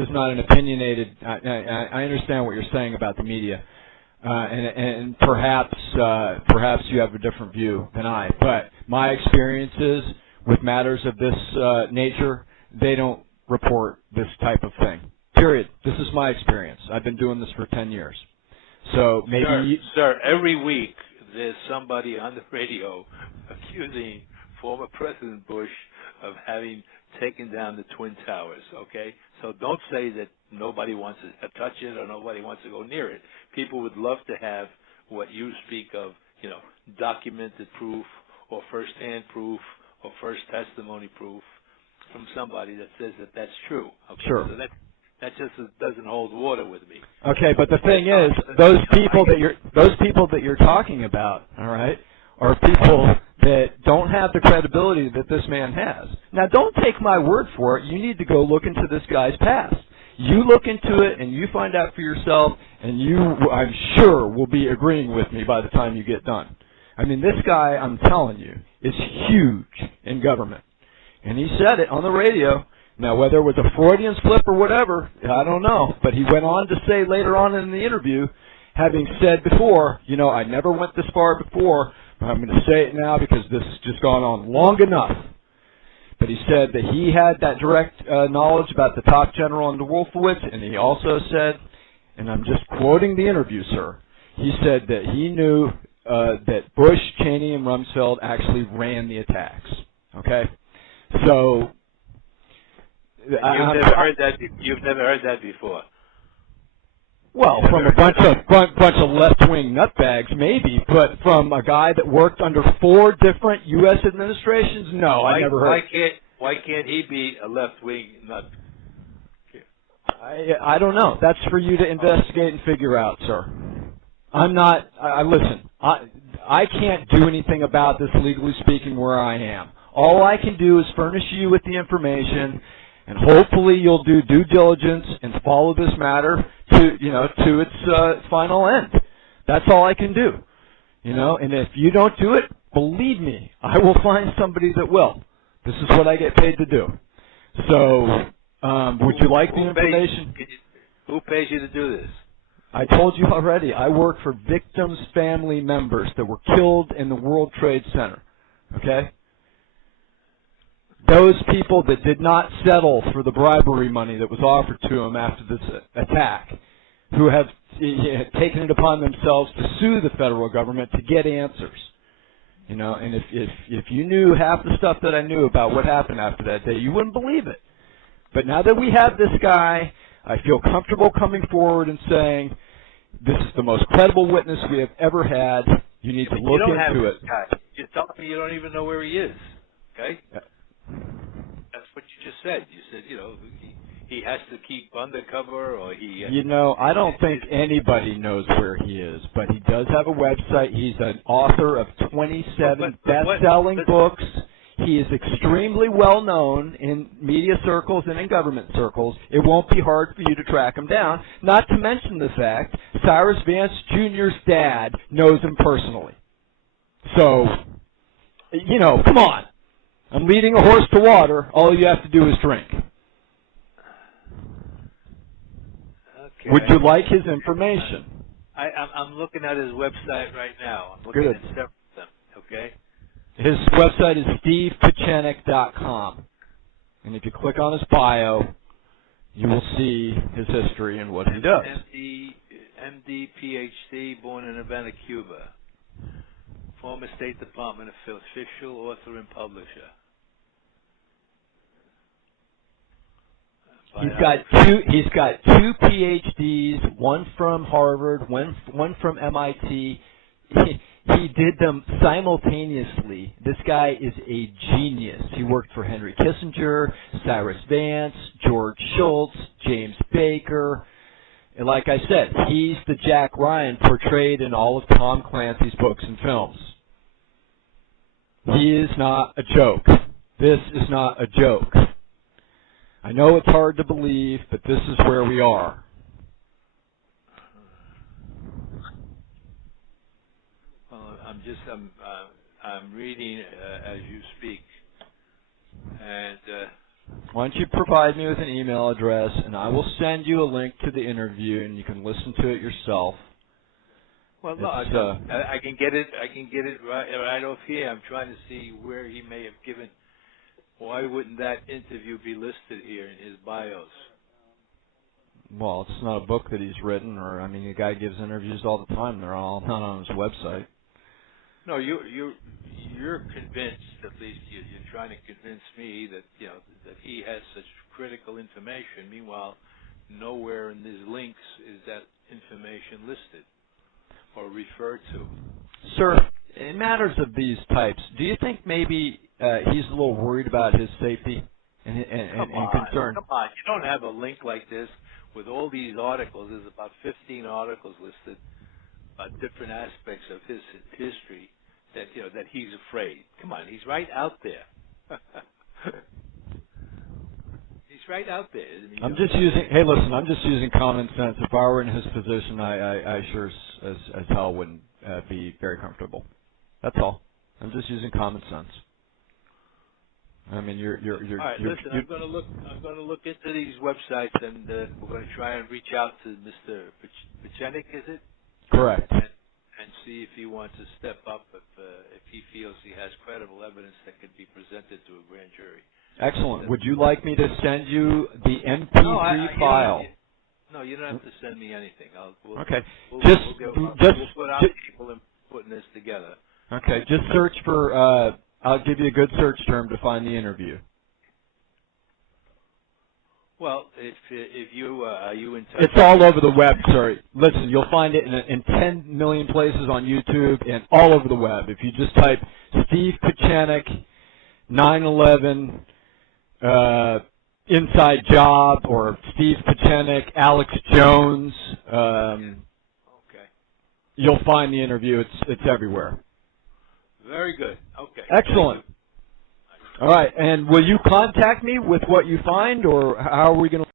is not an opinionated. I understand what you're saying about the media, and perhaps you have a different view than I. But my experiences with matters of this nature, they don't report this type of thing. Period. This is my experience. I've been doing this for 10 years. So maybe Sir, every week there's somebody on the radio accusing former President Bush of having taken down the Twin Towers, okay? So don't say that nobody wants to touch it or nobody wants to go near it. People would love to have what you speak of, documented proof or first-hand proof or first testimony proof from somebody that says that that's true. Okay? Sure. So that just doesn't hold water with me. Okay, but the thing is, those people that you're talking about, all right, are people that don't have the credibility that this man has. Now, don't take my word for it. You need to go look into this guy's past. You look into it and you find out for yourself, and you, I'm sure, will be agreeing with me by the time you get done. I mean, this guy, I'm telling you, is huge in government. And he said it on the radio. Now, whether it was a Freudian slip or whatever, I don't know. But he went on to say later on in the interview, having said before, I never went this far before, but I'm going to say it now because this has just gone on long enough. But he said that he had that direct knowledge about the top general under Wolfowitz, and he also said, and I'm just quoting the interview, sir, he said that he knew that Bush, Cheney, and Rumsfeld actually ran the attacks. Okay? So You've never heard that before. Well, from a bunch of left-wing nutbags, maybe, but from a guy that worked under 4 different U.S. administrations, no, I never heard. Why can't he be a left-wing nut? I don't know. That's for you to investigate and figure out, sir. I'm not. Listen. I can't do anything about this, legally speaking, where I am. All I can do is furnish you with the information, and hopefully you'll do due diligence and follow this matter to its final end. That's all I can do. And if you don't do it, believe me, I will find somebody that will. This is what I get paid to do. So, would you like the information? Who pays you to do this? I told you already. I work for victims' family members that were killed in the World Trade Center. Okay? Those people that did not settle for the bribery money that was offered to them after this attack, who have taken it upon themselves to sue the federal government to get answers. And if you knew half the stuff that I knew about what happened after that day, you wouldn't believe it. But now that we have this guy, I feel comfortable coming forward and saying, this is the most credible witness we have ever had. You need to look into it. You're telling me you don't even know where he is, okay? That's what you just said. You said, he has to keep undercover, or he... I don't think anybody knows where he is, but he does have a website. He's an author of 27 best-selling books. He is extremely well known in media circles and in government circles. It won't be hard for you to track him down, not to mention the fact Cyrus Vance Jr.'s dad knows him personally. So, come on. I'm leading a horse to water. All you have to do is drink. Okay. Would you like his information? I'm looking at his website right now. I'm looking at several of them, okay? His website is stevepieczenik.com. And if you click on his bio, you will see his history and what he does. MD, PhD, born in Havana, Cuba. Former State Department official, author, and publisher. He's got two PhDs, one from Harvard, one from MIT. He did them simultaneously. This guy is a genius. He worked for Henry Kissinger, Cyrus Vance, George Shultz, James Baker. And like I said, he's the Jack Ryan portrayed in all of Tom Clancy's books and films. He is not a joke. This is not a joke. I know it's hard to believe, but this is where we are. Well, I'm reading as you speak, and Why don't you provide me with an email address, and I will send you a link to the interview, and you can listen to it yourself. Well, no, I can get it. I can get it right off here. I'm trying to see where he may have given. Why wouldn't that interview be listed here in his bios? Well, it's not a book that he's written, or I mean, the guy gives interviews all the time. They're all not on his website. No, you're convinced. At least you're trying to convince me that that he has such critical information. Meanwhile, nowhere in these links is that information listed or referred to. Sir, in matters of these types, do you think maybe he's a little worried about his safety and concern? Come on, you don't have a link like this with all these articles. There's about 15 articles listed about different aspects of his history that that he's afraid. Come on, he's right out there. He's right out there. I mean, I'm just using common sense. If I were in his position, I sure as hell wouldn't be very comfortable. That's all. I'm just using common sense. I mean, you're. All right, listen. I'm going to look into these websites, and we're going to try and reach out to Mr. Pieczenik, is it? Correct. And see if he wants to step up if he feels he has credible evidence that could be presented to a grand jury. Excellent. Would you like me to send you the MP3 file? No, you don't have to send me anything. Okay. We'll put our people in putting this together. Okay. Just search for. I'll give you a good search term to find the interview. Well, if you are you in touch? It's all over the web, sir. Listen, you'll find it in 10 million places on YouTube and all over the web. If you just type Steve Pieczenik 9/11 inside job or Steve Pieczenik Alex Jones, okay, you'll find the interview. It's everywhere. Very good. Okay. Excellent. All right, and will you contact me with what you find, or how are we going to